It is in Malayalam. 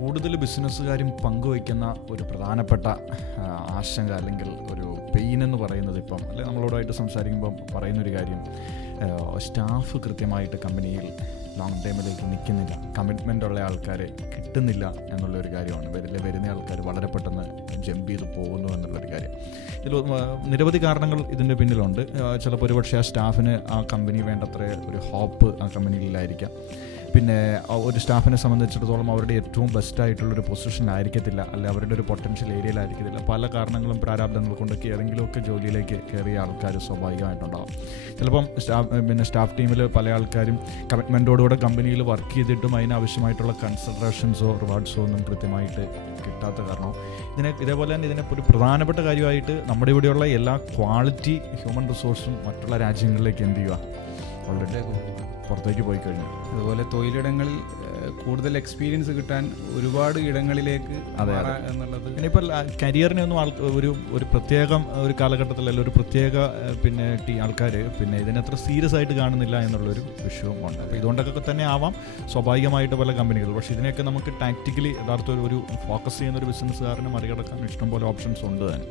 കൂടുതൽ ബിസിനസ്സുകാരും പങ്കുവയ്ക്കുന്ന ഒരു പ്രധാനപ്പെട്ട ആശങ്ക അല്ലെങ്കിൽ ഒരു പെയിൻ എന്ന് പറയുന്നത് ഇപ്പം അല്ലെ നമ്മളോടായിട്ട് സംസാരിക്കുമ്പം പറയുന്നൊരു കാര്യം സ്റ്റാഫ് കൃത്യമായിട്ട് കമ്പനിയിൽ ലോങ് ടൈമിലേക്ക് നിൽക്കുന്നില്ല. കമ്മിറ്റ്മെന്റ് ഉള്ള ആൾക്കാരെ കിട്ടുന്നില്ല എന്നുള്ളൊരു കാര്യമാണ്. വരില്ല വരുന്ന ആൾക്കാർ വളരെ പെട്ടെന്ന് ജമ്പ് ചെയ്ത് പോകുന്നു എന്നുള്ളൊരു കാര്യം. ഇതിൽ നിരവധി കാരണങ്ങൾ ഇതിന്റെ പിന്നിലുണ്ട്. ചിലപ്പോൾ ഒരുപക്ഷെ ആ സ്റ്റാഫിന് ആ കമ്പനി വേണ്ടത്ര ഒരു ഹോപ്പ് ആ കമ്പനിയിലായിരിക്കാം പിന്നെ ഒരു സ്റ്റാഫിനെ സംബന്ധിച്ചിടത്തോളം അവരുടെ ഏറ്റവും ബെസ്റ്റ് ആയിട്ടുള്ളൊരു പൊസിഷനിലായിരിക്കത്തില്ല അല്ലെ അവരുടെ ഒരു പൊട്ടൻഷ്യൽ ഏരിയയിലായിരിക്കത്തില്ല പല കാരണങ്ങളും പ്രാരാബ്ദങ്ങൾ കൊണ്ടൊക്കെ ഏതെങ്കിലുമൊക്കെ ജോലിയിലേക്ക് കയറിയ ആൾക്കാർ സ്വാഭാവികമായിട്ടുണ്ടാവും. ചിലപ്പം സ്റ്റാഫ് പിന്നെ സ്റ്റാഫ് ടീമിൽ പല ആൾക്കാരും കമ്മിറ്റ്മെന്റോടുകൂടെ കമ്പനിയിൽ വർക്ക് ചെയ്തിട്ടും അതിനാവശ്യമായിട്ടുള്ള കൺസിഡറേഷൻസോ റിവാർഡ്സോ ഒന്നും കൃത്യമായിട്ട് കിട്ടാത്ത കാരണം. ഇതിനെ ഇതേപോലെ തന്നെ ഇതിനെ ഒരു പ്രധാനപ്പെട്ട കാര്യമായിട്ട് നമ്മുടെ ഇവിടെയുള്ള എല്ലാ ക്വാളിറ്റി ഹ്യൂമൻ റിസോഴ്സും മറ്റുള്ള രാജ്യങ്ങളിലേക്ക് എന്ത് ചെയ്യുക? വളരെ പുറത്തേക്ക് പോയി കഴിഞ്ഞു അതുപോലെ തൊഴിലിടങ്ങളിൽ കൂടുതൽ എക്സ്പീരിയൻസ് കിട്ടാൻ ഒരുപാട് ഇടങ്ങളിലേക്ക് എന്നുള്ളത് പിന്നെ ഇപ്പോൾ കരിയറിനെ ഒന്നും ആൾ ഒരു ഒരു പ്രത്യേകം ഒരു കാലഘട്ടത്തിലല്ല ഒരു പ്രത്യേക പിന്നെ ടീ ആൾക്കാർ പിന്നെ ഇതിനത്ര സീരിയസ് ആയിട്ട് കാണുന്നില്ല എന്നുള്ളൊരു വിഷയവും ഉണ്ട് അപ്പോൾ ഇതുകൊണ്ടൊക്കെ തന്നെ ആവാം സ്വാഭാവികമായിട്ട് പല കമ്പനികൾ പക്ഷേ ഇതിനെയൊക്കെ നമുക്ക് ടാക്റ്റിക്കലി യഥാർത്ഥ ഒരു- ഒരു ഫോക്കസ് ചെയ്യുന്ന ഒരു ബിസിനസ്സുകാരനെ മറികടക്കാൻ ഇഷ്ടംപോലെ ഓപ്ഷൻസ് ഉണ്ട് തന്നെ.